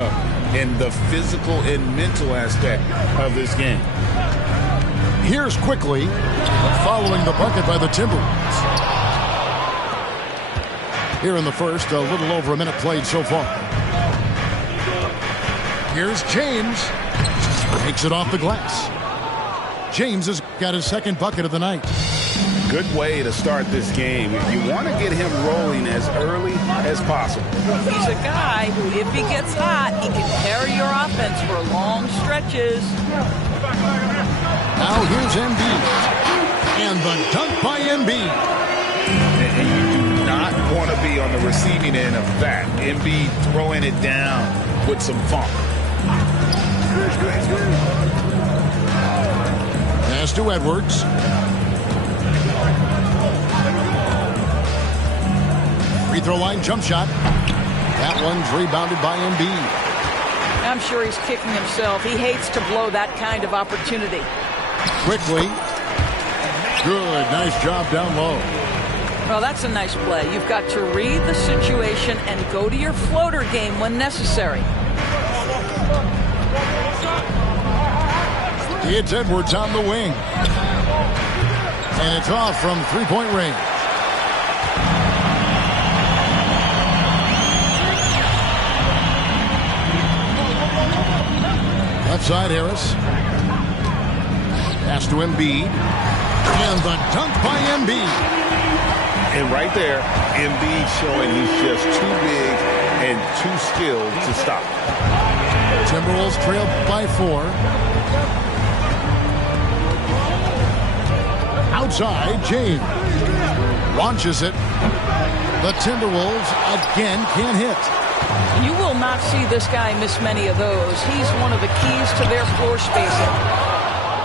in the physical and mental aspect of this game. Here's quickly following the bucket by the Timberwolves. Here in the first, a little over a minute played so far. Here's James. Takes it off the glass. James has got his second bucket of the night. Good way to start this game. You want to get him rolling as early as possible. He's a guy who, if he gets hot, he can carry your offense for long stretches. Now here's Embiid. And the dunk by Embiid. And you do not want to be on the receiving end of that. Embiid throwing it down with some funk. Pass to Edwards. Free throw line jump shot. That one's rebounded by Embiid. I'm sure he's kicking himself. He hates to blow that kind of opportunity. Quickly. Good. Nice job down low. Well, that's a nice play. You've got to read the situation and go to your floater game when necessary. It's Edwards on the wing. And it's off from three-point range. Left side, Harris. Pass to Embiid. And the dunk by Embiid. And right there, Embiid showing he's just too big and too skilled to stop. Timberwolves trail by 4. Outside, James. Launches it. The Timberwolves again can't hit. You will not see this guy miss many of those. He's one of the keys to their floor spacing.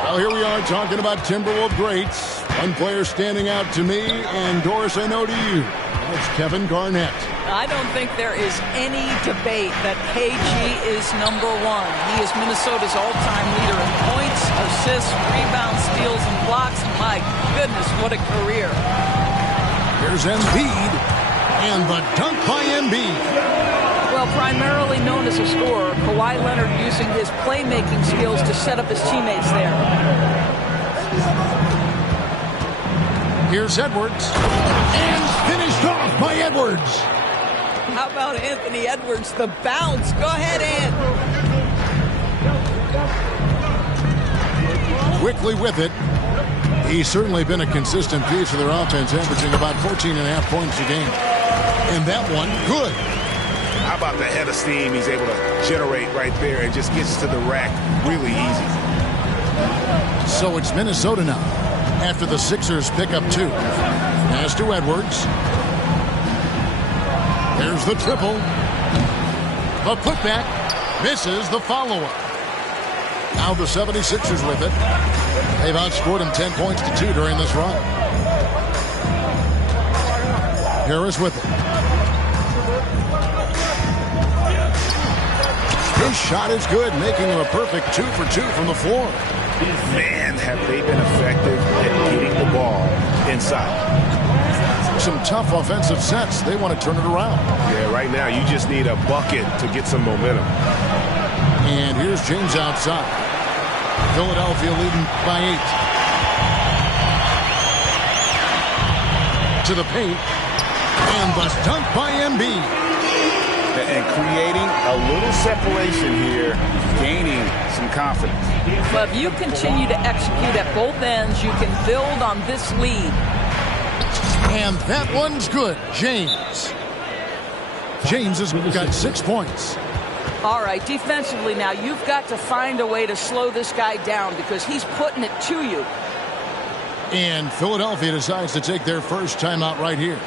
Well, here we are talking about Timberwolves greats. One player standing out to me, and Doris, I know to you. That's Kevin Garnett. I don't think there is any debate that KG is number one. He is Minnesota's all-time leader in points, assists, rebounds, steals, and blocks. My goodness, what a career. Here's Embiid, and the dunk by Embiid. Well, primarily known as a scorer, Kawhi Leonard using his playmaking skills to set up his teammates there. Here's Edwards, and finished off by Edwards. How about Anthony Edwards, the bounce? Go ahead, Ant. Quickly with it. He's certainly been a consistent piece of their offense, averaging about 14.5 points a game. And that one, good. How about the head of steam he's able to generate right there and just gets to the rack really easy. So it's Minnesota now after the Sixers pick up 2. Pass to Edwards. There's the triple. The putback misses the follow-up. Now the 76ers with it. They've outscored them 10 points to 2 during this run. Harris with it. His shot is good, making him a perfect 2 for 2 from the floor. Man, have they been effective at getting the ball inside. Some tough offensive sets. They want to turn it around. Yeah, right now you just need a bucket to get some momentum. And here's James outside. Philadelphia leading by 8. To the paint. And the dunk by Embiid. And creating a little separation here, gaining some confidence. But if you continue to execute at both ends, you can build on this lead. And that one's good. James. James has got 6 points. All right, defensively now, you've got to find a way to slow this guy down because he's putting it to you. And Philadelphia decides to take their first timeout right here.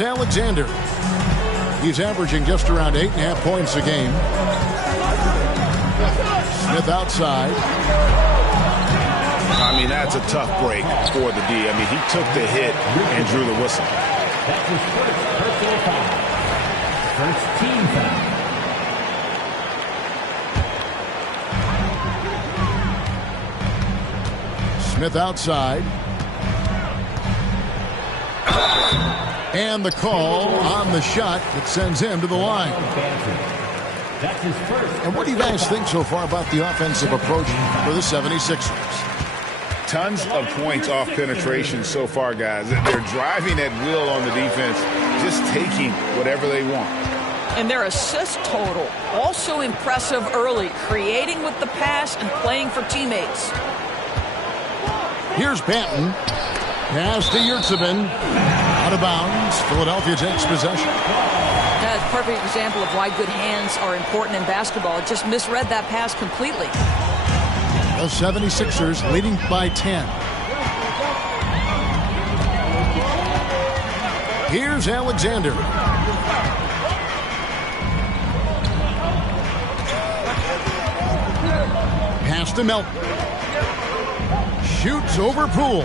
Here's Alexander. He's averaging just around 8.5 points a game. Smith outside. I mean, that's a tough break for the D. I mean, he took the hit and drew the whistle. That's his first personal foul. First team foul. Smith outside. And the call on the shot that sends him to the line. That's his first. And what do you guys think so far about the offensive approach for the 76ers? Tons of points off penetration so far, guys. They're driving at will on the defense, just taking whatever they want. And their assist total also impressive early, creating with the pass and playing for teammates. Here's Banton. Pass to Yurtsevin. Out of bounds. Philadelphia takes possession. That's a perfect example of why good hands are important in basketball. It just misread that pass completely. The 76ers leading by 10. Here's Alexander. Pass to Melton. Shoots over Poole.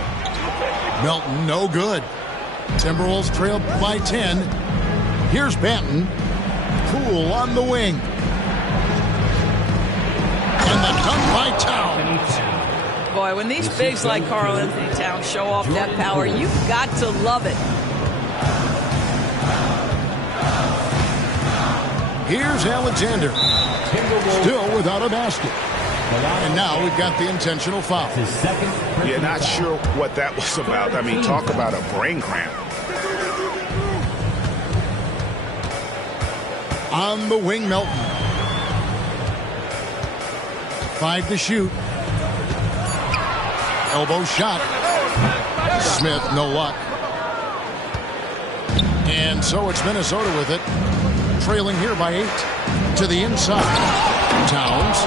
Melton, no good. Timberwolves trail by 10. Here's Banton. Poole on the wing. And the dunk by Towns. Boy, when these bigs like Karl Anthony Towns show off that power, you've got to love it. Here's Alexander. Still without a basket. And now we've got the intentional foul. Yeah, not sure what that was about. I mean, talk about a brain cramp. On the wing, Melton. 5 to shoot. Elbow shot. Smith, no luck. And so it's Minnesota with it. Trailing here by 8. To the inside. Towns.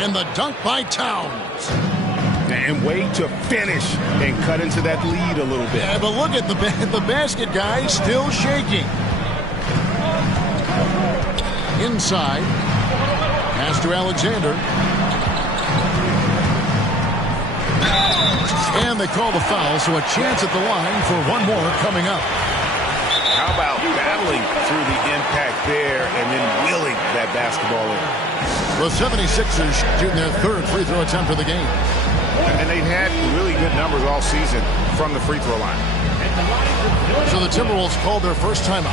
And the dunk by Towns. And way to finish and cut into that lead a little bit. Yeah, but look at the basket guy still shaking. Inside. Pass to Alexander. And they call the foul, so a chance at the line for one more coming up. How about battling through the impact there and then wheeling that basketball in? The 76ers shooting their third free throw attempt of the game. And they've had really good numbers all season from the free throw line. So the Timberwolves called their first timeout.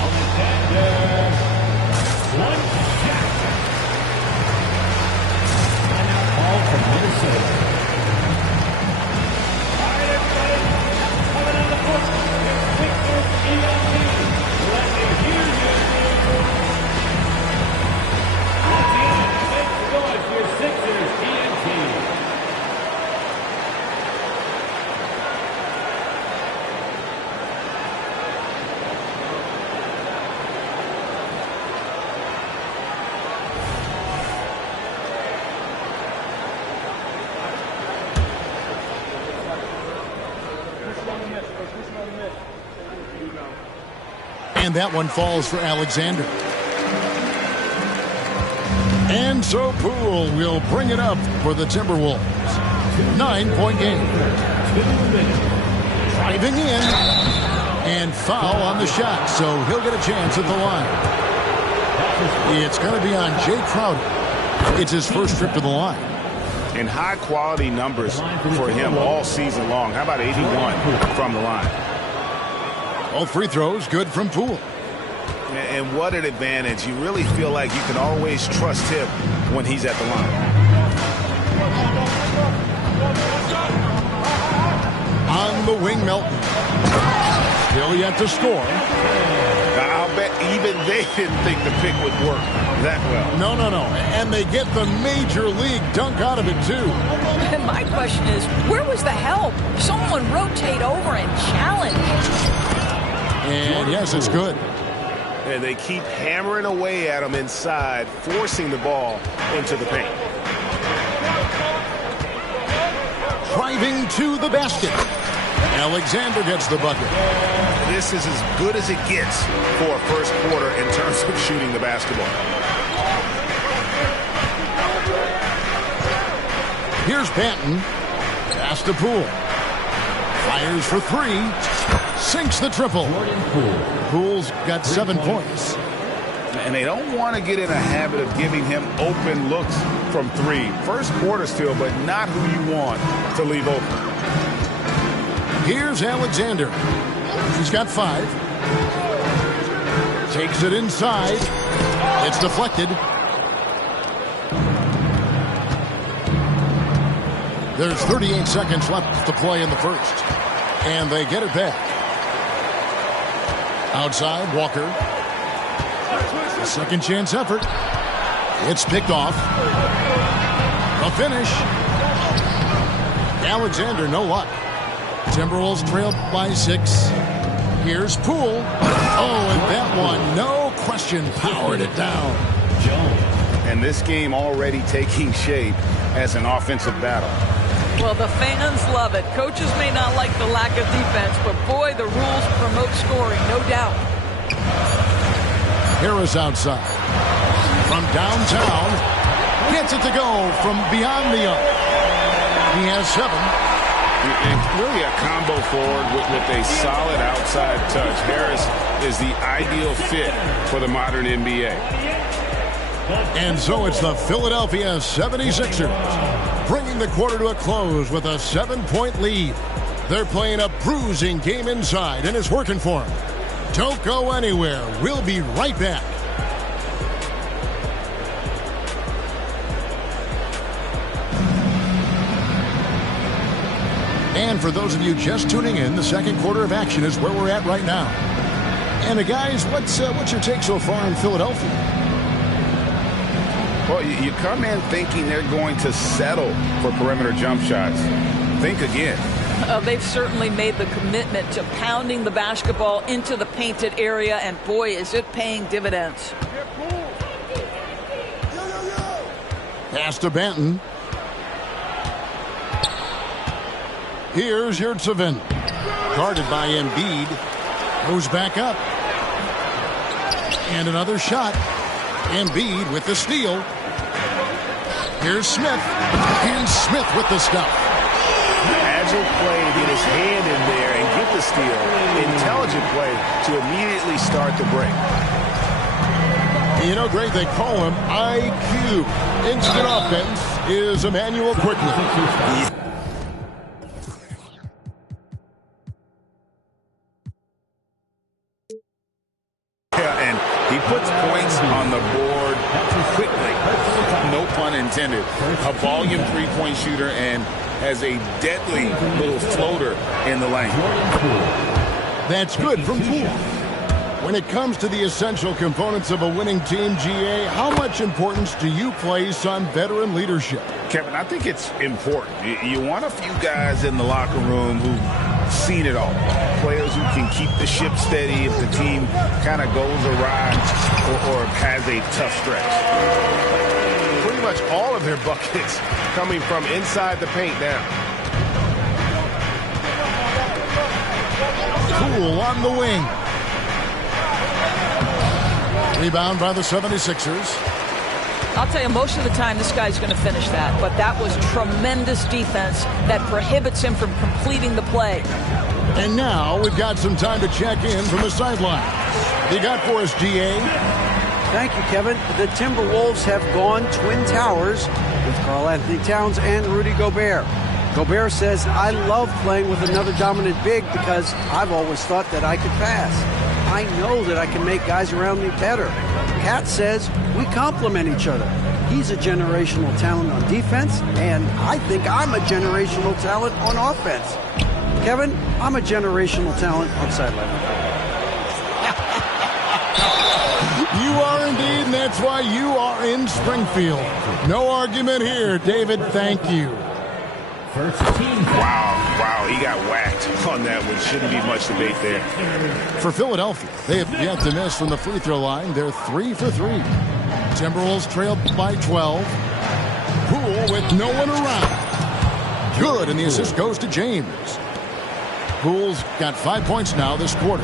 All from Minnesota. And that one falls for Alexander. And so Poole will bring it up for the Timberwolves. 9-point game. Driving in. And foul on the shot, so he'll get a chance at the line. It's going to be on Jay Crowder. It's his first trip to the line. And high-quality numbers for him all season long. How about 81 from the line? All free throws good from Poole. And what an advantage. You really feel like you can always trust him when he's at the line. On the wing, Melton. Still yet to score. I'll bet even they didn't think the pick would work that well. No. And they get the major league dunk out of it, too. And my question is, where was the help? Someone rotate over and challenge. And yes, it's good. And they keep hammering away at him inside, forcing the ball into the paint. Driving to the basket. Alexander gets the bucket. This is as good as it gets for a first quarter in terms of shooting the basketball. Here's Banton. Pass to Poole. Fires for three. Sinks the triple. Poole's got 7 points. And they don't want to get in a habit of giving him open looks from three. First quarter still, but not who you want to leave open. Here's Alexander. He's got 5. Takes it inside. It's deflected. There's 38 seconds left to play in the first. And they get it back. Outside, Walker. A second chance effort. It's picked off. A finish. Alexander, no luck. Timberwolves trailed by 6. Here's Poole. Oh, and that one, no question, powered it down. And this game already taking shape as an offensive battle. Well, the fans love it. Coaches may not like the lack of defense, but boy, the rules promote scoring, no doubt. Harris outside. From downtown. Gets it to go from beyond the arc. He has 7. And really a combo forward with a solid outside touch. Harris is the ideal fit for the modern NBA. And so it's the Philadelphia 76ers bringing the quarter to a close with a 7-point lead. They're playing a bruising game inside, and it's working for them. Don't go anywhere. We'll be right back. And for those of you just tuning in, the second quarter of action is where we're at right now. And guys, what's your take so far in Philadelphia? Well, you come in thinking they're going to settle for perimeter jump shots. Think again. They've certainly made the commitment to pounding the basketball into the painted area, and boy, is it paying dividends. Pass to Banton. Here's Yurtseven. Guarded by Embiid. Goes back up. And another shot. Embiid with the steal. Here's Smith. And Smith with the stuff. Agile play to get his hand in there and get the steal. Intelligent play to immediately start the break. You know, Greg, they call him IQ. Instant offense is Emmanuel Quickly. He puts points on the board quickly. No pun intended. A volume three-point shooter and has a deadly little floater in the lane. That's good from Poole. When it comes to the essential components of a winning team, GA, how much importance do you place on veteran leadership? Kevin, I think it's important. You want a few guys in the locker room who've seen it all. Players who can keep the ship steady if the team kind of goes awry or has a tough stretch. Pretty much all of their buckets coming from inside the paint now. Poole on the wing. Rebound by the 76ers. I'll tell you, most of the time this guy's going to finish that, but that was tremendous defense that prohibits him from completing the play. And now we've got some time to check in from the sideline. You got for us, GA? Thank you, Kevin. The Timberwolves have gone Twin Towers with Karl-Anthony Towns and Rudy Gobert. Gobert says, I love playing with another dominant big because I've always thought that I could pass. I know that I can make guys around me better. Cat says we complement each other. He's a generational talent on defense, and I think I'm a generational talent on offense. Kevin, I'm a generational talent on sideline. You are indeed, and that's why you are in Springfield. No argument here, David. Thank you. First team. Wow, he got whacked on that one. Shouldn't be much debate there. For Philadelphia, they have yet to miss from the free throw line. They're 3 for 3. Timberwolves trailed by 12. Poole with no one around. Good, and the assist goes to James. Poole's got 5 points now this quarter.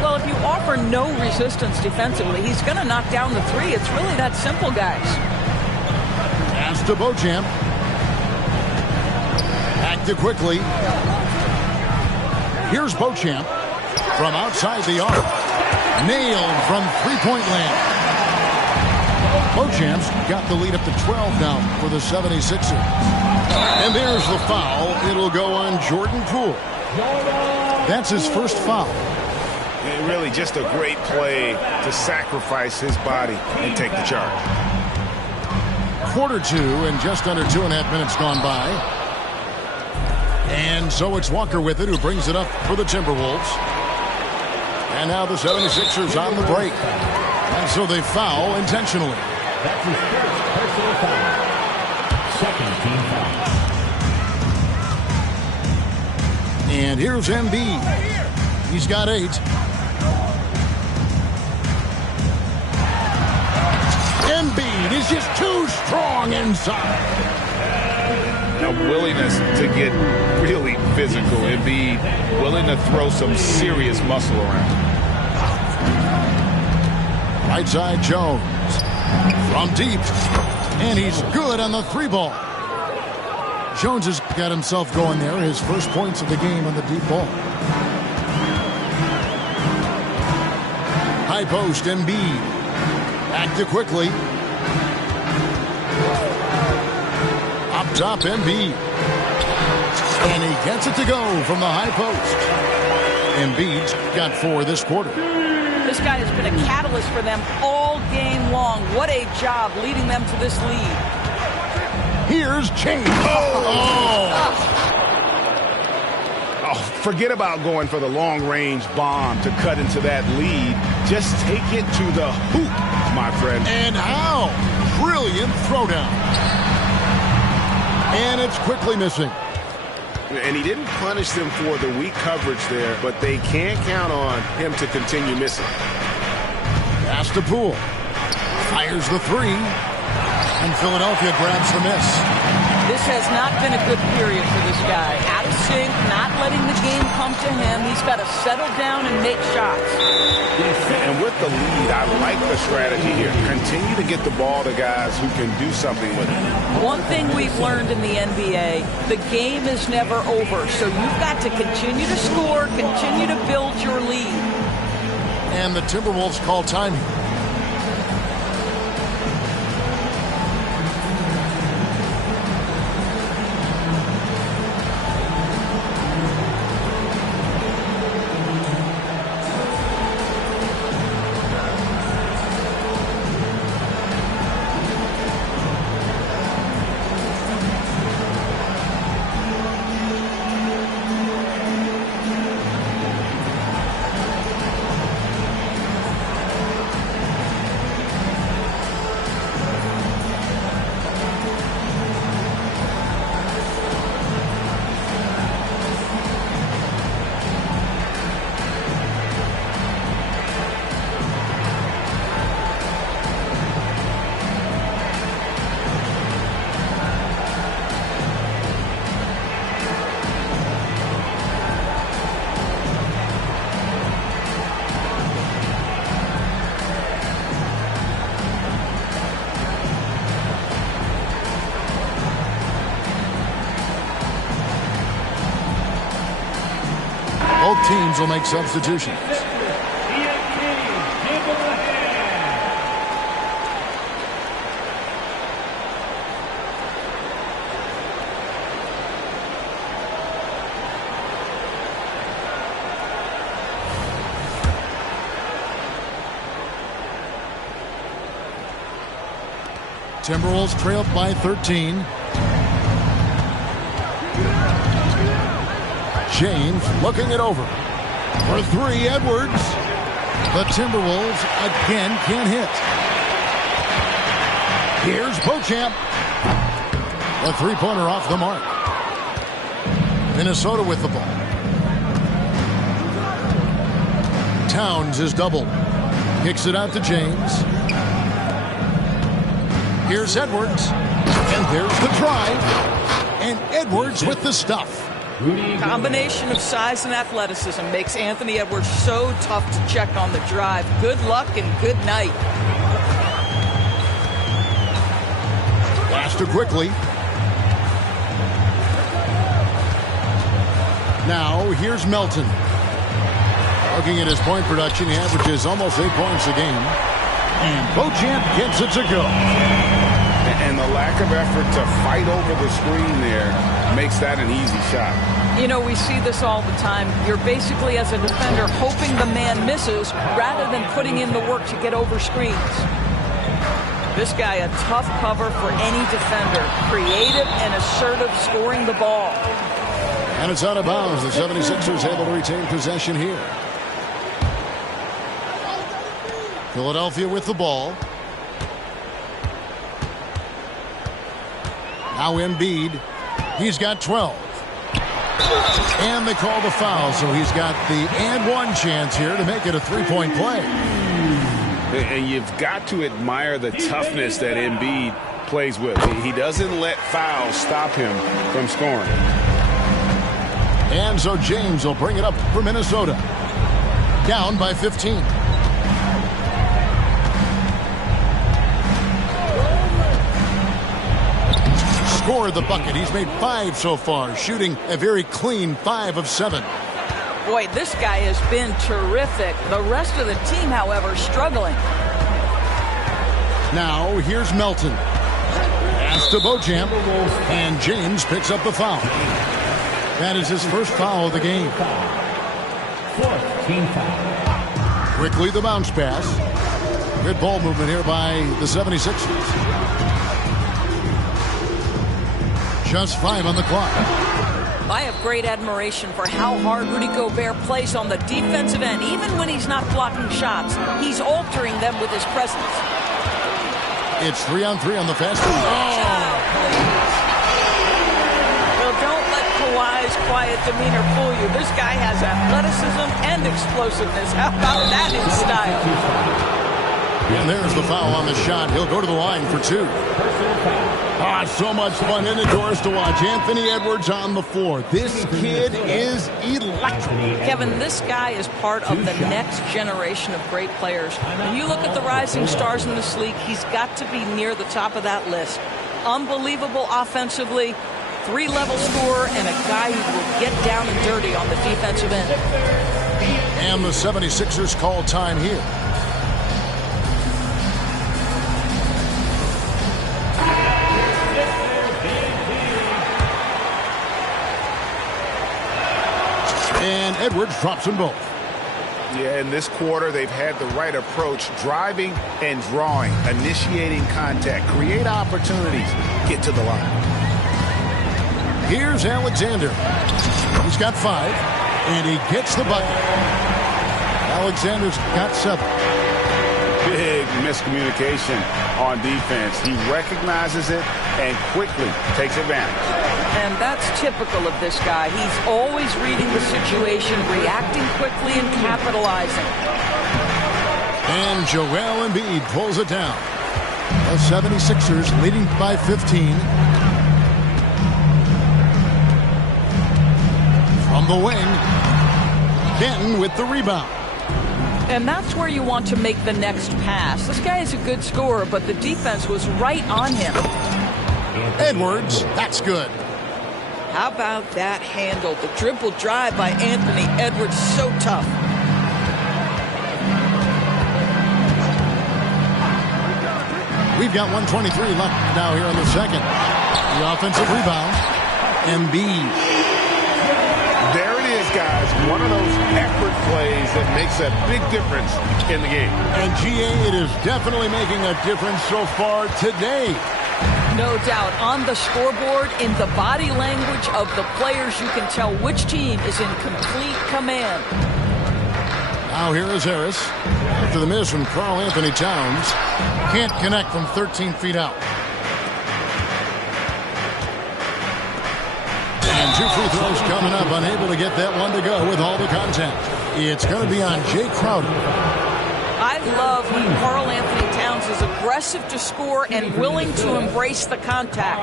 Well, if you offer no resistance defensively, he's going to knock down the three. It's really that simple, guys. Pass to Beauchamp. Back to Quickly. Here's Beauchamp from outside the arc. Nailed from three-point land. Beauchamp's got the lead up to 12 now for the 76ers. And there's the foul. It'll go on Jordan Poole. That's his first foul. And really just a great play to sacrifice his body and take the charge. Quarter two and just under 2.5 minutes gone by. And so it's Walker with it who brings it up for the Timberwolves. And now the 76ers on the break. And so they foul intentionally. That's his first personal foul. Second team foul. And here's Embiid. He's got 8. Embiid is just too strong inside. A willingness to get really physical. Embiid willing to throw some serious muscle around. Right side Jones. From deep. And he's good on the 3-ball. Jones has got himself going there. His first points of the game on the deep ball. High post Embiid. Back to Quickly. Up top Embiid. And he gets it to go from the high post. Embiid's got 4 this quarter. This guy has been a catalyst for them all game long. What a job leading them to this lead. Here's Chain. Oh, forget about going for the long-range bomb to cut into that lead. Just take it to the hoop, my friend. And how? Brilliant throwdown. And it's quickly missing. And he didn't punish them for the weak coverage there, but they can't count on him to continue missing. Pass to Poole. Fires the 3. And Philadelphia grabs the miss. This has not been a good period for this guy. Out of sync, not letting the game come to him. He's got to settle down and make shots. And with the lead, I like the strategy here. Continue to get the ball to guys who can do something with it. One thing we've learned in the NBA, the game is never over. So you've got to continue to score, continue to build your lead. And the Timberwolves call time. Both teams will make substitutions. Timberwolves trailed by 13. James looking it over. For 3, Edwards. The Timberwolves again can't hit. Here's Beauchamp. The 3-pointer off the mark. Minnesota with the ball. Towns is doubled. Kicks it out to James. Here's Edwards. And there's the drive. And Edwards with the stuff. Combination of size and athleticism makes Anthony Edwards so tough to check on the drive. Good luck and good night. Faster quickly. Now, here's Melton. Looking at his point production, he averages almost 8 points a game. And Beauchamp gets it to go. And the lack of effort to fight over the screen there makes that an easy shot. You know, we see this all the time. You're basically, as a defender, hoping the man misses rather than putting in the work to get over screens. This guy, a tough cover for any defender. Creative and assertive, scoring the ball. And it's out of bounds. The 76ers able to retain possession here. Philadelphia with the ball. Now Embiid. He's got 12. And they call the foul, so he's got the and one chance here to make it a three-point play. And you've got to admire the toughness that Embiid plays with. He doesn't let fouls stop him from scoring. And so James will bring it up for Minnesota. Down by 15. Scored the bucket. He's made 5 so far, shooting a very clean 5 of 7. Boy, this guy has been terrific. The rest of the team, however, struggling. Now, here's Melton. Pass to Beauchamp, and James picks up the foul. That is his first foul of the game. Fourth team foul. Quickly the bounce pass. Good ball movement here by the 76ers. Just 5 on the clock. I have great admiration for how hard Rudy Gobert plays on the defensive end. Even when he's not blocking shots, he's altering them with his presence. It's 3-on-3 on the fast break. Well, don't let Kawhi's quiet demeanor fool you. This guy has athleticism and explosiveness. How about that in style? And there's the foul on the shot. He'll go to the line for 2. So much fun in the doors to watch. Anthony Edwards on the floor. This kid is electric. Kevin, this guy is part of the next generation of great players. When you look at the rising stars in this league, he's got to be near the top of that list. Unbelievable offensively, 3-level scorer, and a guy who will get down and dirty on the defensive end. And the 76ers call time here. And Edwards drops them both. Yeah, in this quarter, they've had the right approach, driving and drawing, initiating contact, create opportunities, get to the line. Here's Alexander. He's got 5, and he gets the bucket. Alexander's got 7. Big miscommunication on defense. He recognizes it and quickly takes advantage. And that's typical of this guy. He's always reading the situation, reacting quickly, and capitalizing. And Joel Embiid pulls it down. The 76ers leading by 15. From the wing, Denton with the rebound. And that's where you want to make the next pass. This guy is a good scorer, but the defense was right on him. Edwards, that's good. How about that handle? The dribble drive by Anthony Edwards, so tough. We've got 1:23 left now here in the second. The offensive rebound. Embiid. There it is, guys. One of those effort plays that makes a big difference in the game. And GA, it is definitely making a difference so far today. No doubt. On the scoreboard, in the body language of the players, you can tell which team is in complete command. Now here is Harris. After the miss from Karl Anthony Towns. Can't connect from 13 feet out. And 2 free throws coming up. Unable to get that one to go with all the contact. It's going to be on Jay Crowder. I love when Karl Anthony Towns is aggressive to score and willing to embrace the contact.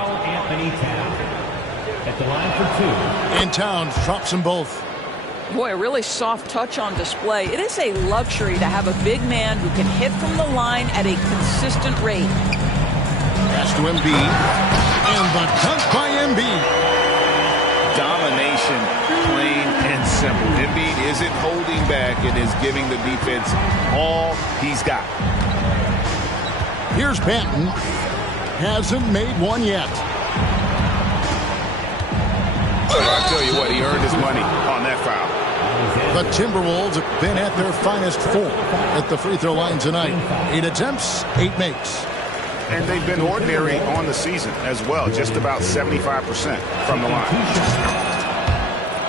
at the line for 2. And Towns drops them both. Boy, a really soft touch on display. It is a luxury to have a big man who can hit from the line at a consistent rate. Pass to Embiid. And the dunk by Embiid. Domination, plain and simple. Embiid isn't holding back and is giving the defense all he's got. Here's Banton. Hasn't made one yet. I'll tell you what, he earned his money on that foul. The Timberwolves have been at their finest 4 at the free throw line tonight. 8 attempts, 8 makes. And they've been ordinary on the season as well, just about 75% from the line.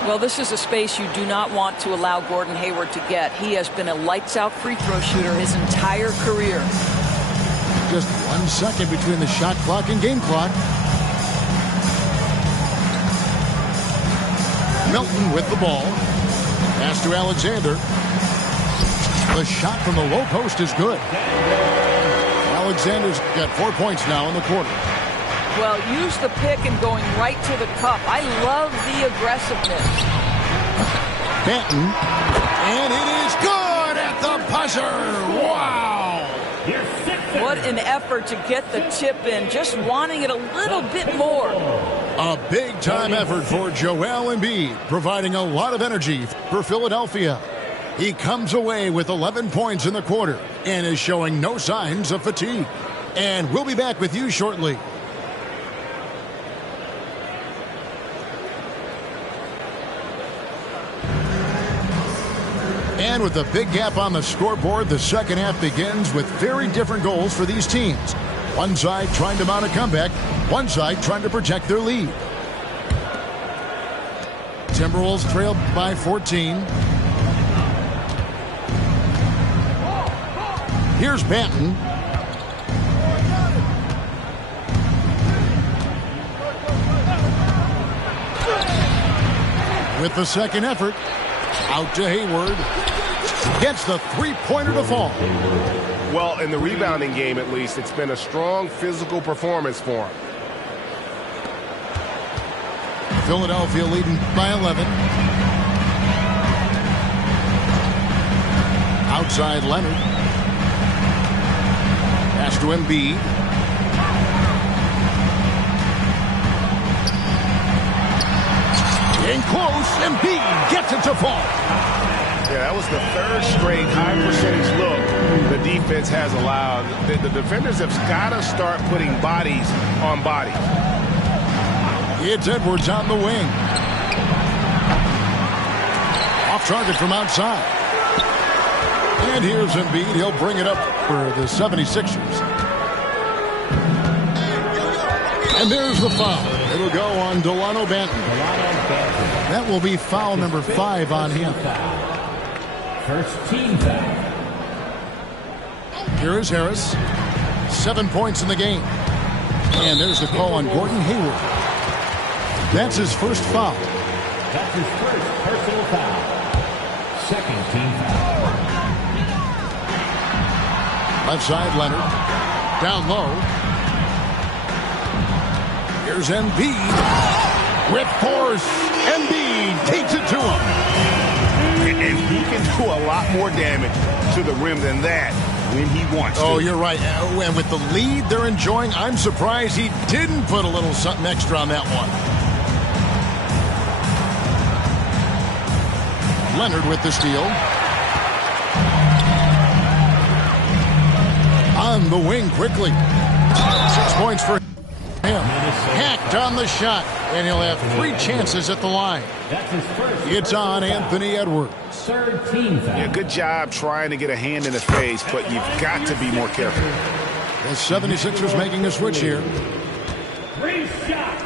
Well, this is a space you do not want to allow Gordon Hayward to get. He has been a lights-out free throw shooter his entire career. Just 1 second between the shot clock and game clock. Milton with the ball. Pass to Alexander. The shot from the low post is good. Alexander's got 4 points now in the quarter. Well, use the pick and going right to the cup. I love the aggressiveness. Banton. And it is good at the buzzer. Wow. What an effort to get the tip in. Just wanting it a little bit more. A big-time effort for Joel Embiid, providing a lot of energy for Philadelphia. He comes away with 11 points in the quarter and is showing no signs of fatigue. And we'll be back with you shortly. And with a big gap on the scoreboard, the second half begins with very different goals for these teams. One side trying to mount a comeback, one side trying to protect their lead. Timberwolves trail by 14. Here's Banton. With the second effort, out to Hayward. Gets the three-pointer to fall. Well, in the rebounding game, at least, it's been a strong physical performance for him. Philadelphia leading by 11. Outside Leonard. Pass to Embiid. In close, Embiid gets it to fall. Yeah, that was the third straight high-percentage look the defense has allowed. The defenders have got to start putting bodies on bodies. It's Edwards on the wing. Off target from outside. And here's Embiid. He'll bring it up for the 76ers. And there's the foul. It'll go on Delano Banton. That will be foul number 5 on him. First team foul. Here is Harris. 7 points in the game. And there's the call on Gordon Hayward. That's his first foul. That's his first personal foul. Second team foul. Left side, Leonard. Down low. Here's Embiid. With force. Embiid takes it to him. And he can do a lot more damage to the rim than that when he wants to. Oh, you're right. And with the lead they're enjoying, I'm surprised he didn't put a little something extra on that one. Leonard with the steal. On the wing quickly. 6 points for him. Hacked on the shot. And he'll have 3 chances at the line. That's his first. It's on Anthony Edwards. Third team foul. Yeah, good job trying to get a hand in the face, but you've got to be more careful. The 76ers making a switch here. Three shot.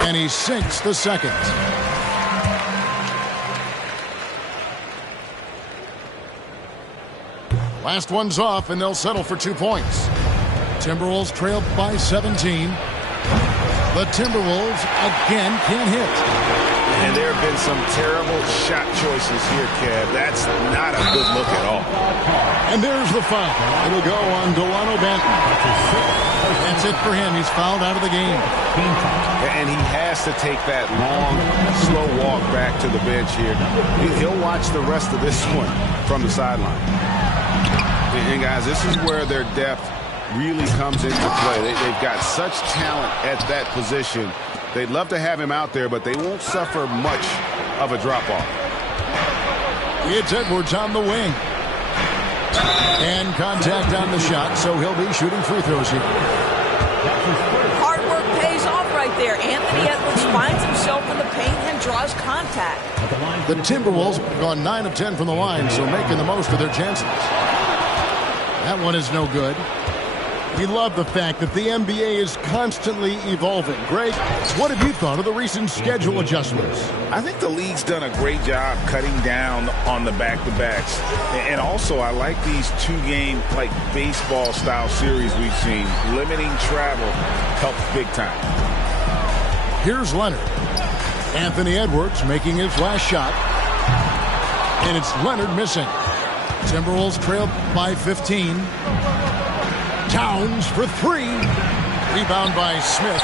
And he sinks the second. Last one's off, and they'll settle for 2 points. Timberwolves trail by 17. The Timberwolves again can't hit. And there have been some terrible shot choices here, Kev. That's not a good look at all. And there's the foul. It'll go on Delano Banton. That's it for him. He's fouled out of the game. And he has to take that long, slow walk back to the bench here. He'll watch the rest of this one from the sideline. And guys, this is where their depth really comes into play. They've got such talent at that position. They'd love to have him out there, but they won't suffer much of a drop-off. It's Edwards on the wing. And contact on the shot, so he'll be shooting free throws here. Hard work pays off right there. Anthony Edwards finds himself in the paint and draws contact. The Timberwolves have gone 9 of 10 from the line, so making the most of their chances. That one is no good. We love the fact that the NBA is constantly evolving. Greg, what have you thought of the recent schedule adjustments? I think the league's done a great job cutting down on the back-to-backs. And also, I like these two-game, like baseball-style series we've seen. Limiting travel helps big time. Here's Leonard. Anthony Edwards making his last shot. And it's Leonard missing. Timberwolves trail by 15. Towns for 3. Rebound by Smith.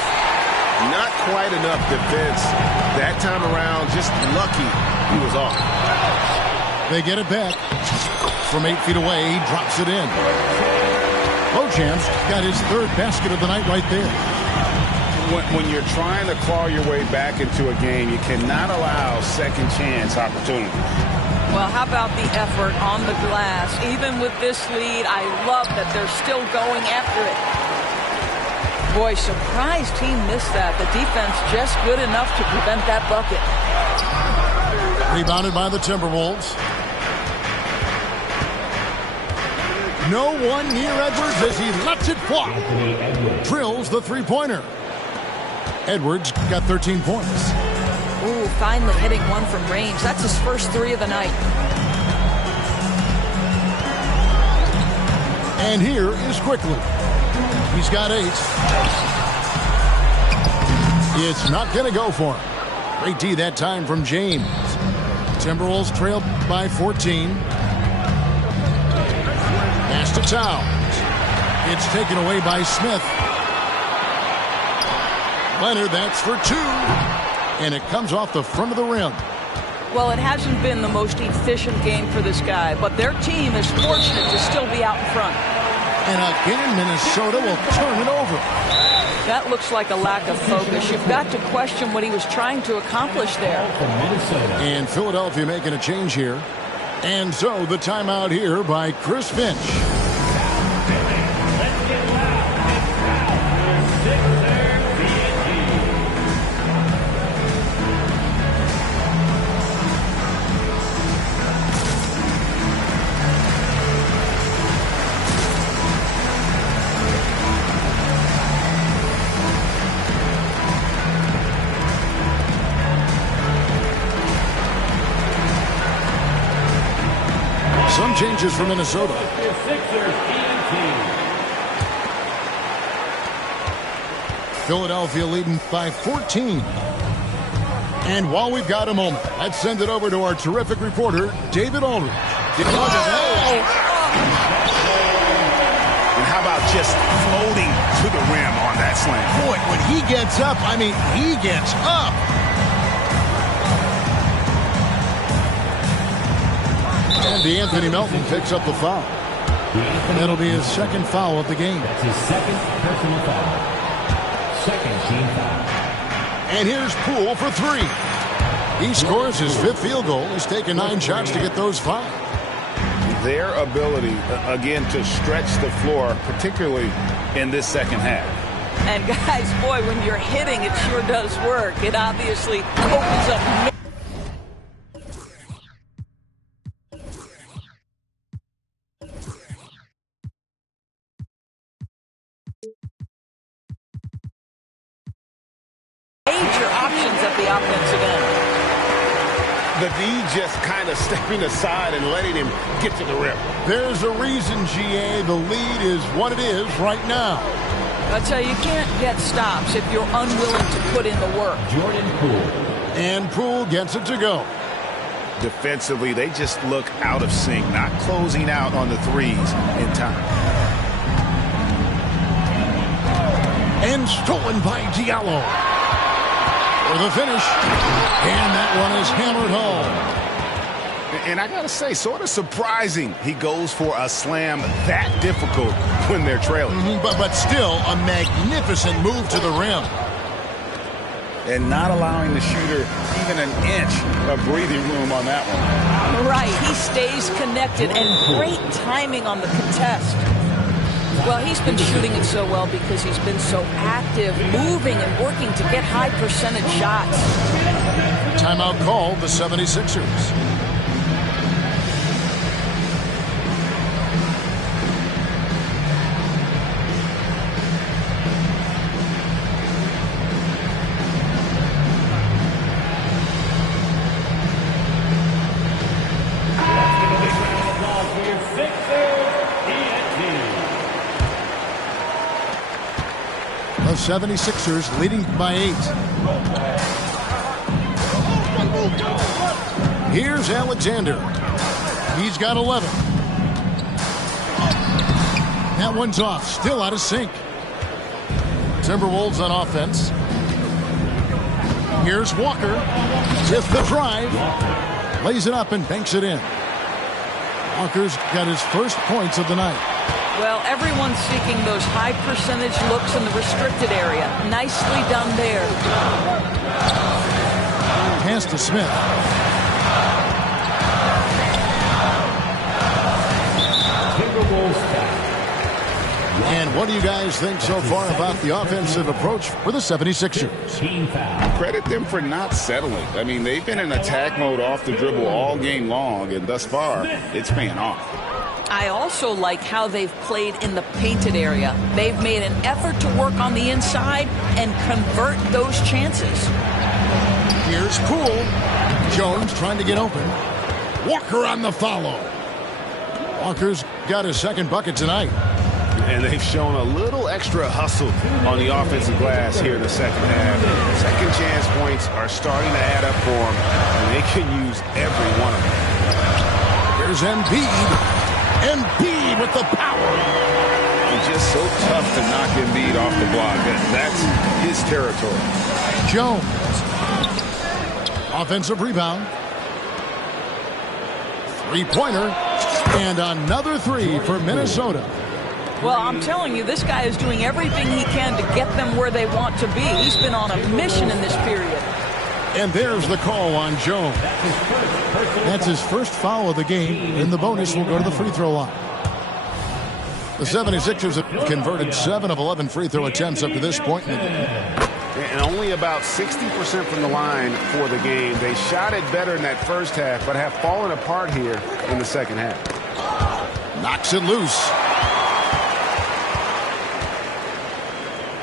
Not quite enough defense that time around. Just lucky he was off. They get it back. From 8 feet away, he drops it in. Beauchamp's got his third basket of the night right there. When you're trying to claw your way back into a game, you cannot allow second chance opportunities. Well, how about the effort on the glass? Even with this lead, I love that they're still going after it. Boy, surprised he missed that. The defense just good enough to prevent that bucket. Rebounded by the Timberwolves. No one near Edwards as he lets it fly. Drills the three-pointer. Edwards got 13 points. Ooh, finally hitting one from range. That's his first 3 of the night. And here is Quickly. He's got 8. It's not going to go for him. Great D that time from James. Timberwolves trail by 14. Pass to Towns. It's taken away by Smith. Leonard, that's for 2. And it comes off the front of the rim. Well, it hasn't been the most efficient game for this guy, but their team is fortunate to still be out in front. And again, Minnesota will turn it over. That looks like a lack of focus. You've got to question what he was trying to accomplish there. And Philadelphia making a change here. And so the timeout here by Chris Finch. Some changes for Minnesota. Philadelphia leading by 14. And while we've got a moment, let's send it over to our terrific reporter, David Aldridge. And how about just floating to the rim on that slam? Boy, when he gets up, I mean, he gets up. And DeAnthony Melton picks up the foul. That'll be his second foul of the game. That's his second personal foul. Second team foul. And here's Poole for 3. He scores his 5th field goal. He's taken 9 shots to get those 5. Their ability, again, to stretch the floor, particularly in this second half. And guys, boy, when you're hitting, it sure does work. It obviously opens up major options at the offensive end. The D just kind of stepping aside and letting him get to the rim. There's a reason, GA, the lead is what it is right now. I tell you, you can't get stops if you're unwilling to put in the work. Jordan Poole. And Poole gets it to go. Defensively, they just look out of sync, not closing out on the threes in time. And stolen by Diallo. For the finish. And that one is hammered home. And I got to say, sort of surprising he goes for a slam that difficult when they're trailing. But still a magnificent move to the rim. And not allowing the shooter even an inch of breathing room on that one. Right, he stays connected, and great timing on the contest. Well, he's been shooting it so well because he's been so active, moving and working to get high percentage shots. Timeout called the 76ers. The 76ers leading by 8. Here's Alexander. He's got 11. That one's off. Still out of sync. Timberwolves on offense. Here's Walker with the drive. Lays it up and banks it in. Walker's got his first points of the night. Well, everyone's seeking those high percentage looks in the restricted area. Nicely done there. Pass to Smith. And what do you guys think so far about the offensive approach for the 76ers? Credit them for not settling. I mean, they've been in attack mode off the dribble all game long, and thus far, it's paying off. I also like how they've played in the painted area. They've made an effort to work on the inside and convert those chances. Here's Poole. Jones trying to get open. Walker on the follow. Walker's got his second bucket tonight. And they've shown a little extra hustle on the offensive glass here in the second half. Second chance points are starting to add up for them, and they can use every one of them. Here's Embiid. Embiid with the power. It's just so tough to knock Embiid off the block. That's his territory. Jones. Offensive rebound. Three-pointer. And another three for Minnesota. Well, I'm telling you, this guy is doing everything he can to get them where they want to be. He's been on a mission in this period. And there's the call on Jones. That's his first foul of the game, and the bonus will go to the free throw line. The 76ers have converted 7 of 11 free throw attempts up to this point in the game. And only about 60% from the line for the game. They shot it better in that first half, but have fallen apart here in the second half. Knocks it loose.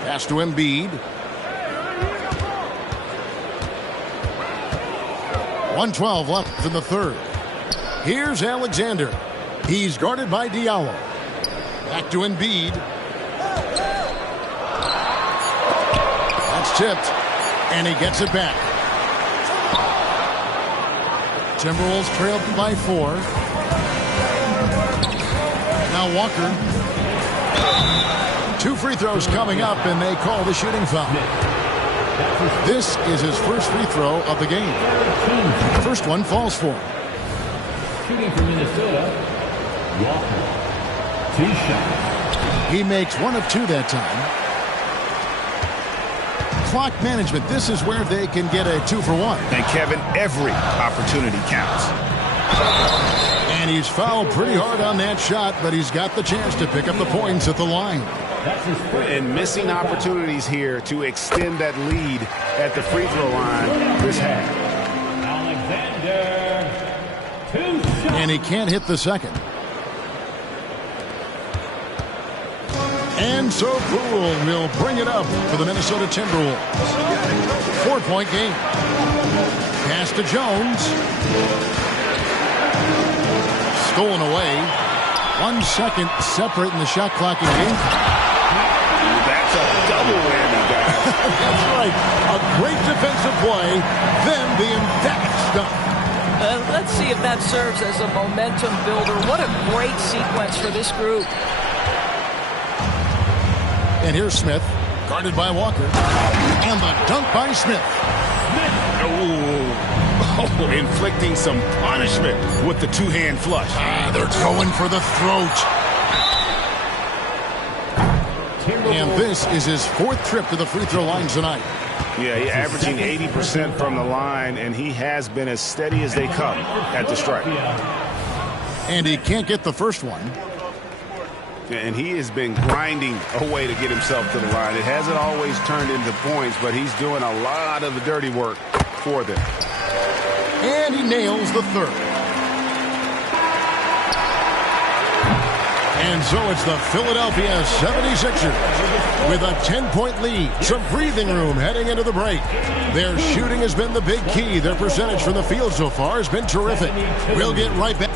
Pass to Embiid. 1:12 left in the third. Here's Alexander. He's guarded by Diallo. Back to Embiid. That's tipped, and he gets it back. Timberwolves trailed by 4. Now Walker. 2 free throws coming up, and they call the shooting foul. This is his first free throw of the game. First one falls for him. Shooting for Minnesota, Walker. 2 shots. He makes 1 of 2 that time. Clock management. This is where they can get a 2 for 1. And Kevin, every opportunity counts. And he's fouled pretty hard on that shot, but he's got the chance to pick up the points at the line. And missing opportunities here to extend that lead at the free throw line this half. Alexander, 2 shots. And he can't hit the second. And so Poole will bring it up for the Minnesota Timberwolves. 4-point game. Pass to Jones. Stolen away. 1 second separate in the shot clock in game. That It's a double whammy, guys. That's right. A great defensive play, then the emphatic stuff. Let's see if that serves as a momentum builder. What a great sequence for this group. And here's Smith, guarded by Walker. And the dunk by Smith. Oh, inflicting some punishment with the two-hand flush. They're going for the throat. And this is his 4th trip to the free throw line tonight. Yeah, he's averaging 80% from the line, and he has been as steady as they come at the stripe. And he can't get the first one. And he has been grinding away to get himself to the line. It hasn't always turned into points, but he's doing a lot of the dirty work for them. And he nails the 3rd. And so it's the Philadelphia 76ers with a 10-point lead. Some breathing room heading into the break. Their shooting has been the big key. Their percentage from the field so far has been terrific. We'll get right back.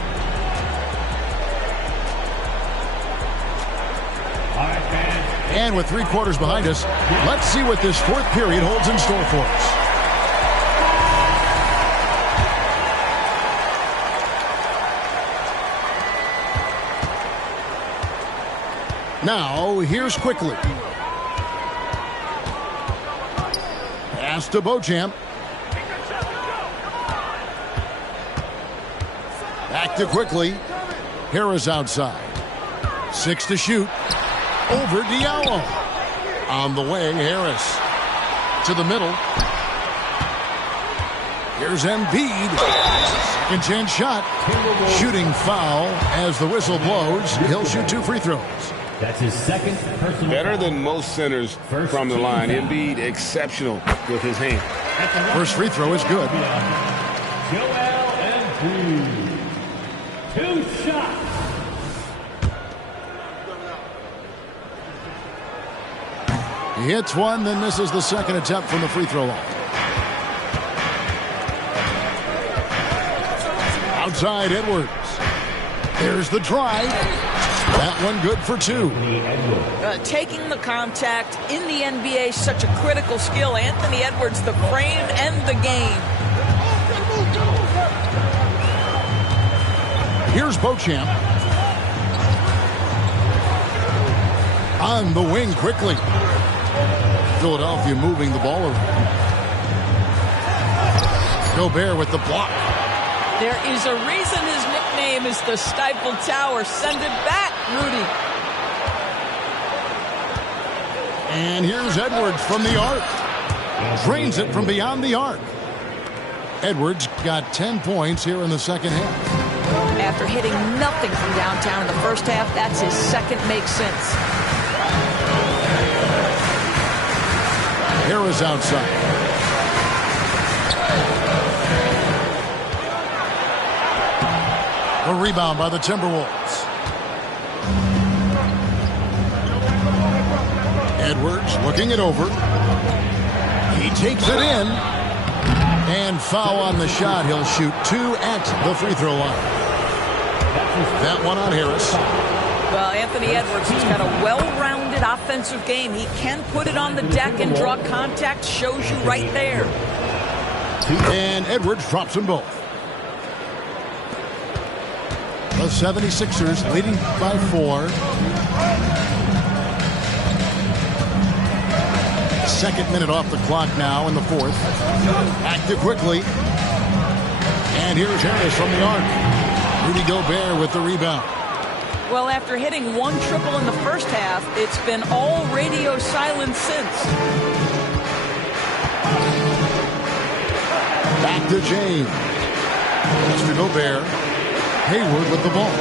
And with 3 quarters behind us, let's see what this 4th period holds in store for us. Now, here's Quickly. Pass to Beauchamp. Back to Quickly. Harris outside. 6 to shoot. Over Diallo. On the wing, Harris. To the middle. Here's Embiid. Second chance shot. Shooting foul as the whistle blows. He'll shoot 2 free throws. That's his 2nd personal. Better than most centers from the line. Embiid exceptional with his hand. First free throw is good. Joel Embiid. 2 shots. He hits one, then misses the second attempt from the free throw line. Outside Edwards. There's the drive. That one good for 2. Taking the contact in the NBA is such a critical skill. Anthony Edwards, the frame and the game. Here's Beauchamp. On the wing quickly. Philadelphia moving the ball around. Gobert with the block. There is a reason his nickname is the Stifled Tower. Send it back, Rudy. And here's Edwards from the arc. Drains it from beyond the arc. Edwards got 10 points here in the second half. After hitting nothing from downtown in the first half, that's his second make since. Harris outside. A rebound by the Timberwolves. Edwards looking it over. He takes it in. And foul on the shot. He'll shoot 2 at the free throw line. That one on Harris. Well, Anthony Edwards has got a well-rounded offensive game. He can put it on the deck and draw contact. Shows you right there. And Edwards drops them both. The 76ers leading by 4. Second minute off the clock now in the 4th. Active quickly. And here's Harris from the arc. Rudy Gobert with the rebound. Well, after hitting 1 triple in the first half, it's been all radio silence since. Back to James. Mr. Gobert. Hayward with the ball.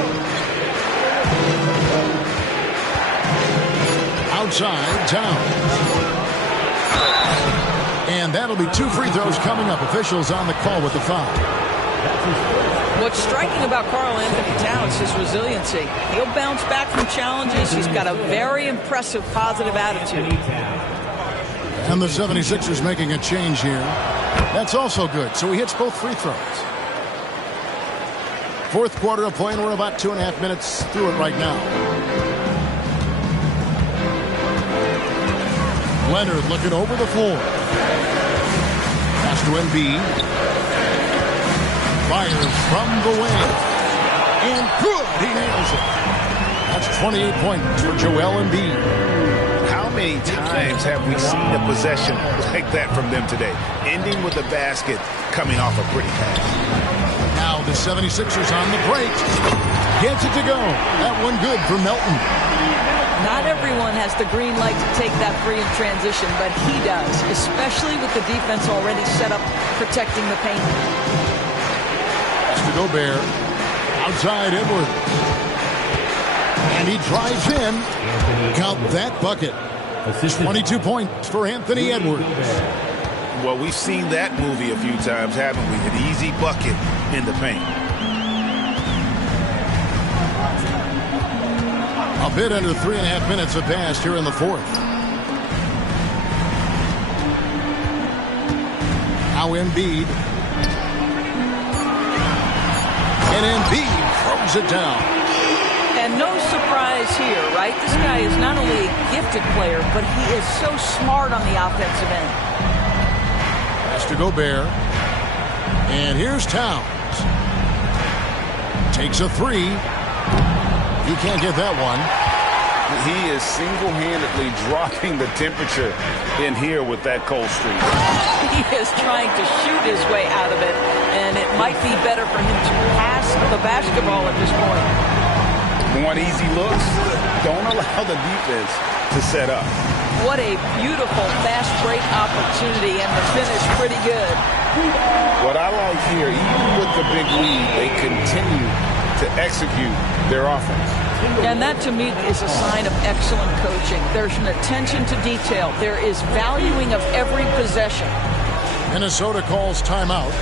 Outside, Towns. And that'll be 2 free throws coming up. Officials on the call with the foul. What's striking about Karl-Anthony Towns is resiliency. He'll bounce back from challenges. He's got a very impressive positive attitude. And the 76ers making a change here. That's also good. So he hits both free throws. 4th quarter of play, and we're about 2.5 minutes through it right now. Leonard looking over the floor. Pass to Embiid. Fires from the wing. And good. He nails it. That's 28 points for Joel Embiid. How many times have we seen a possession like that from them today? Ending with a basket, coming off a pretty pass. Now the 76ers on the break. Gets it to go. That one good for Melton. Not everyone has the green light to take that free in transition, but he does, especially with the defense already set up protecting the paint. Pass to Gobert. Outside Edwards. And he drives in. Count that bucket. 22 points for Anthony Edwards. Well, we've seen that movie a few times, haven't we? An easy bucket in the paint. A bit under 3.5 minutes have passed here in the fourth. Now Embiid. And Embiid throws it down. And no surprise here, right? This guy is not only a gifted player, but he is so smart on the offensive end. Pass to Gobert. And here's Towns. Takes a three. He can't get that one. He is single-handedly dropping the temperature in here with that cold streak. He is trying to shoot his way out of it, and it might be better for him to pass the basketball at this point. Want easy looks? Don't allow the defense to set up. What a beautiful fast break opportunity, and the finish pretty good. What I like here, even with the big lead, they continue to execute their offense. And that, to me, is a sign of excellent coaching. There's an attention to detail. There is valuing of every possession. Minnesota calls timeout.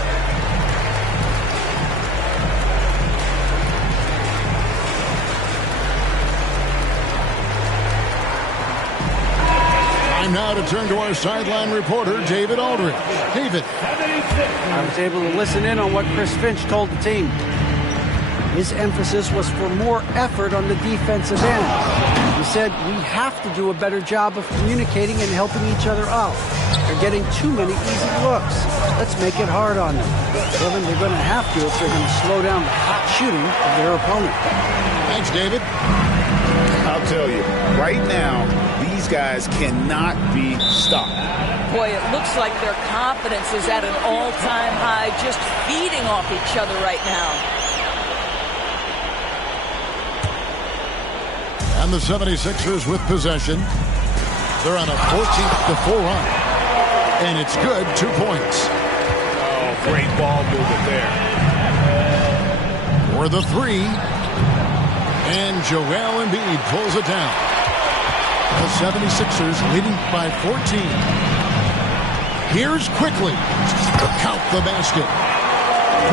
Time now to turn to our sideline reporter, David Aldridge. David. I was able to listen in on what Chris Finch told the team. His emphasis was for more effort on the defensive end. He said, we have to do a better job of communicating and helping each other out. They're getting too many easy looks. Let's make it hard on them. Kevin, they're going to have to if they're going to slow down the hot shooting of their opponent. Thanks, David. I'll tell you, right now, these guys cannot be stopped. Boy, it looks like their confidence is at an all-time high, just feeding off each other right now. And the 76ers with possession. They're on a 14-4 run. And it's good, 2 points. Oh, great ball movement there. For the three. And Joel Embiid pulls it down. The 76ers leading by 14. Here's Quickly. Count the basket.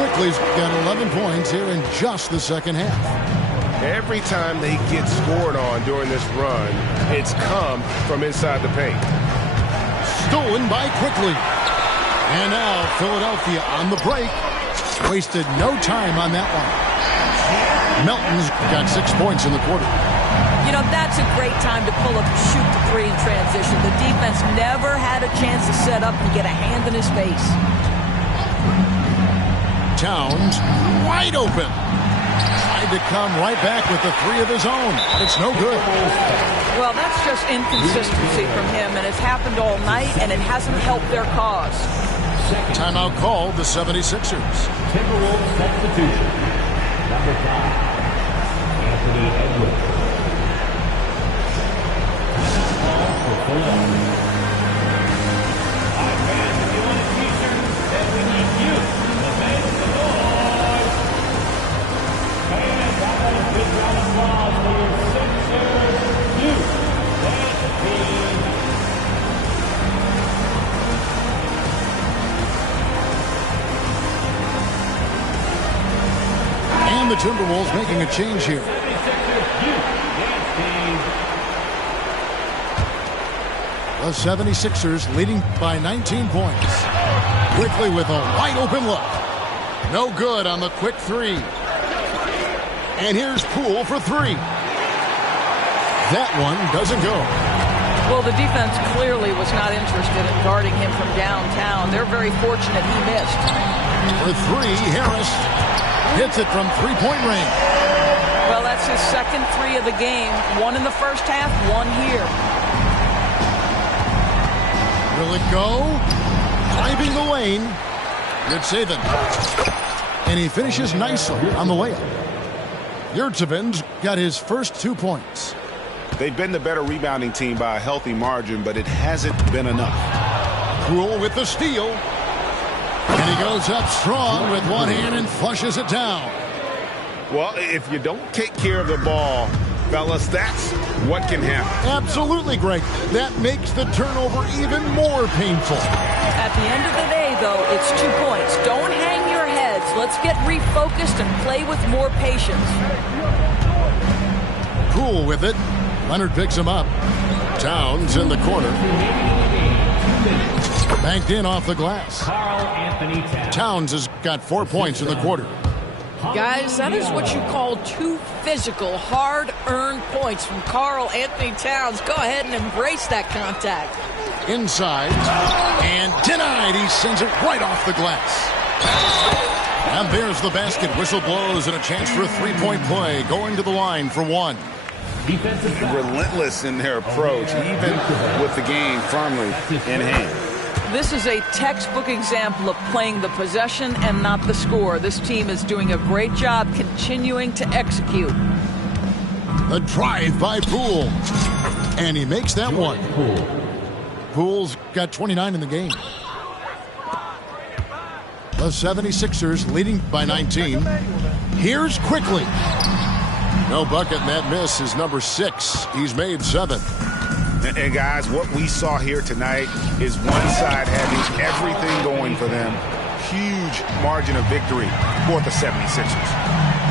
Quickly's got 11 points here in just the second half. Every time they get scored on during this run, it's come from inside the paint. Stolen by Quickly. And now Philadelphia on the break. Wasted no time on that one. Melton's got 6 points in the quarter. You know, that's a great time to pull up and shoot the three in transition. The defense never had a chance to set up and get a hand in his face. Towns wide open. Tried to come right back with the three of his own. It's no good. Well, that's just inconsistency from him, and it's happened all night, and it hasn't helped their cause. Timeout called the 76ers. Timberwolves substitution. Number 5, Anthony Edwards. For Philadelphia. Hi, fans, if you want a t-shirt, then we need you to make the noise. Fans, how about a big round of applause for your Sixers youth and team. And the Timberwolves making a change here. The 76ers leading by 19 points. Quickly with a wide open look. No good on the quick three. And here's Poole for three. That one doesn't go. Well, the defense clearly was not interested in guarding him from downtown. They're very fortunate he missed. For three, Harris hits it from three-point range. Well, that's his second three of the game. One in the first half, one here. Will it go? Driving the lane. Good saving. And he finishes nicely on the layup. Yurtseven's got his first 2 points. They've been the better rebounding team by a healthy margin, but it hasn't been enough. Poole with the steal. And he goes up strong with one hand and flushes it down. Well, if you don't take care of the ball, fellas, that's what can happen. Absolutely, Greg. That makes the turnover even more painful. At the end of the day, though, it's 2 points. Don't hang your heads. Let's get refocused and play with more patience. Poole with it. Leonard picks him up. Towns in the corner. Banked in off the glass. Karl-Anthony Towns has got 4 points in the quarter. Guys, that is what you call two physical, hard-earned points from Karl-Anthony Towns. Go ahead and embrace that contact. Inside. And denied. He sends it right off the glass. And there's the basket. Whistle blows and a chance for a three-point play. Going to the line for one. Relentless in their approach, even with the game firmly in hand. This is a textbook example of playing the possession and not the score. This team is doing a great job continuing to execute. A drive by Poole. And he makes that one. Poole's got 29 in the game. The 76ers leading by 19. Here's Quickly. No bucket, and that miss is number 6. He's made 7. And guys, what we saw here tonight is one side having everything going for them. Huge margin of victory for the 76ers.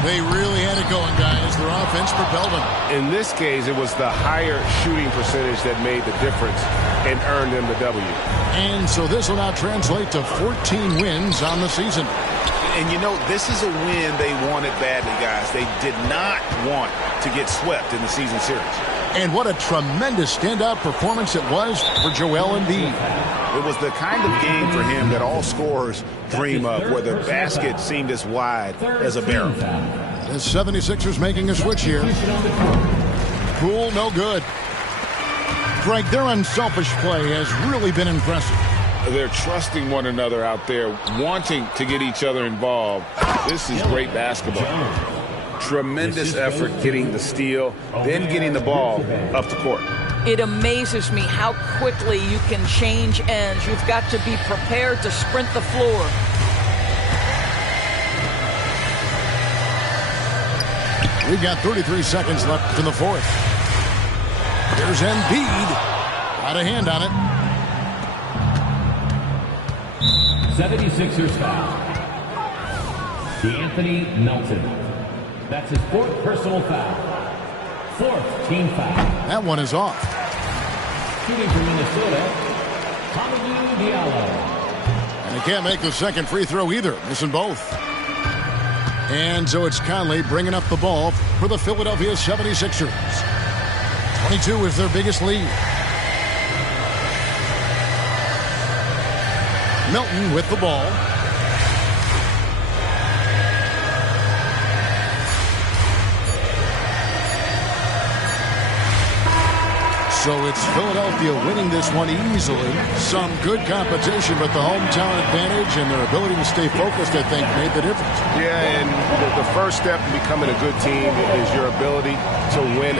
They really had it going, guys. Their offense propelled them. In this case, it was the higher shooting percentage that made the difference and earned them the W. And so this will now translate to 14 wins on the season. And you know, this is a win they wanted badly, guys. They did not want to get swept in the season series. And what a tremendous standout performance it was for Joel Embiid. It was the kind of game for him that all scorers dream of, where the basket seemed as wide as a barrel. The 76ers making a switch here. Poole, no good. Greg, their unselfish play has really been impressive. They're trusting one another out there, wanting to get each other involved. This is great basketball. Tremendous effort getting the steal, then getting the ball up the court. It amazes me how quickly you can change ends. You've got to be prepared to sprint the floor. We've got 33 seconds left in the fourth. Here's Embiid. Got a hand on it. 76ers foul. D'Anthony Melton. That's his 4th personal foul. 4th team foul. That one is off. Shooting for Minnesota, Hamidou Diallo. And he can't make the second free throw either, missing both. And so it's Conley bringing up the ball for the Philadelphia 76ers. 22 is their biggest lead. Milton with the ball. So it's Philadelphia winning this one easily. Some good competition, but the hometown advantage and their ability to stay focused, I think, made the difference. Yeah, and the first step in becoming a good team is your ability to win